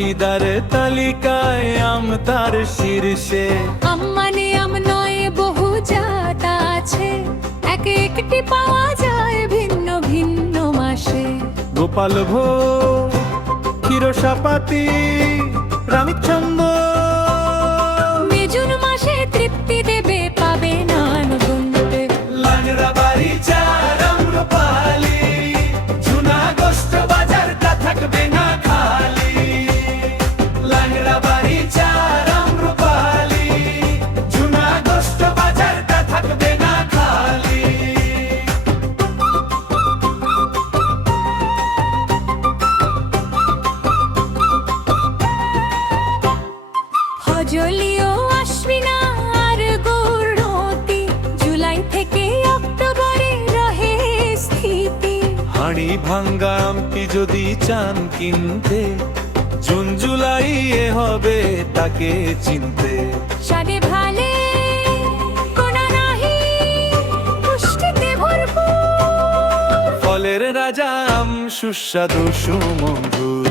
চাহিদার তালিকায় আম তার শীর্ষে। আম মানে আম নয়, বহু জাত আছে, এক একটি পাওয়া যায় ভিন্ন ভিন্ন মাসে। গোপাল ভোগ, ক্ষীরসাপাতি, রামিক ছন্দ, মেজুন মাসে তৃপ্তি দেবে, পাবে নান গুনতে। লাংড়া বাড়ি চার আম্রপালি, জুনা গোষ্ঠ বাজারটা থাকবে না খালি। লাংড়া বাড়ি চার আম্রপালি, জুনা গোষ্ঠ বাজারটা থাকবে না খালি। ফজলিও আশ্বিনা আর গুড়নতি, জুলাই থেকে অক্টোবরে রহে স্থিতি। হাঁড়ি ভাঙ্গা আমটি যদি চান কিনতে, জুন জুলাই এ হবে তাকে চিনতে। স্বাদে ভালে কোনা নাহি, পুষ্টিতে ভরপুর। ফলের রাজা আম সুস্বাদু সুমধুর।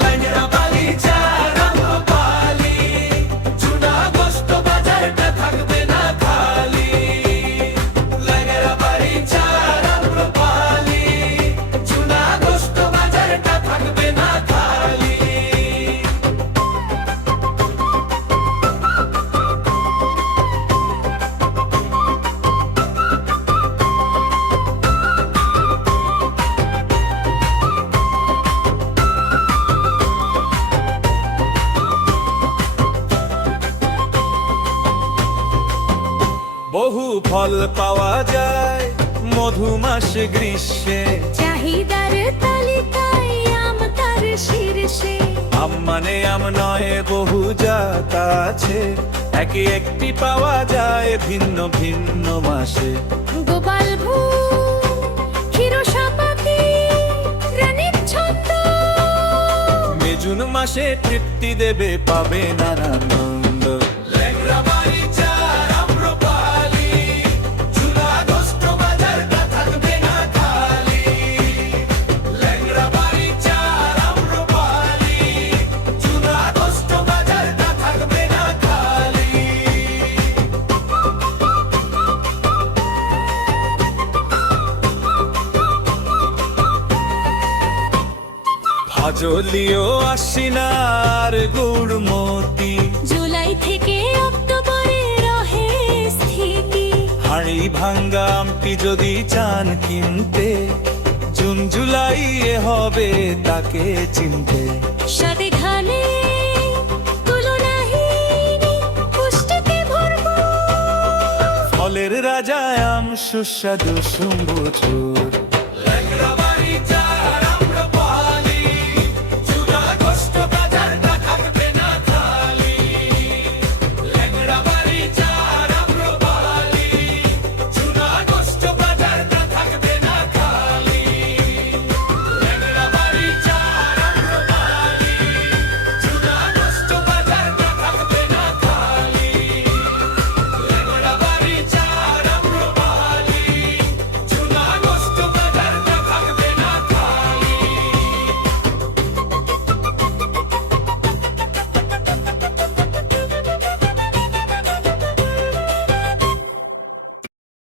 লাংড়া বাড়ি চার আম্রপালি, জুনা গোষ্ঠ বাজারটা থাকবে না খালি। লাংড়া বাড়ি চার আম্রপালি, জুনা গোষ্ঠ বাজারটা থাকবে না খালি। বহু ফল পাওয়া যায় মধু মাসে গ্রীষ্মে। চাহিদার তালিকায় আম তার শীর্ষে। আম মানে আম নয়, বহু জাত আছে, একে একটি পাওয়া যায় ভিন্ন ভিন্ন মাসে। গোপাল ভোগ, ক্ষীরসাপাতি, রানীর ছন্দ, মেজুন মাসে তৃপ্তি দেবে, পাবে নানানন্দ। ল্যাংড়া বাড়ি চার আম্রপালি, জুনা গোষ্ঠ বাজারটা থাকবে না খালি। ল্যাংড়া বাড়ি চার আম্রপালি, জুনা গোষ্ঠ বাজারটা থাকবে না খালি। ভাজলিও আশ্বিনার গুড়মতি, জুলাই থেকে অক্টোবরে রহে স্থিতি। হাঁড়ি ভাঙ্গা আমটি যদি চান কিনতে, জুন জুলাই এ হবে তাকে চিনতে। স্বাদে ঘালে তুলনাহীন, পুষ্টিতে ভরপুর। ফলের রাজা আম সুস্বাদু সুমধুর।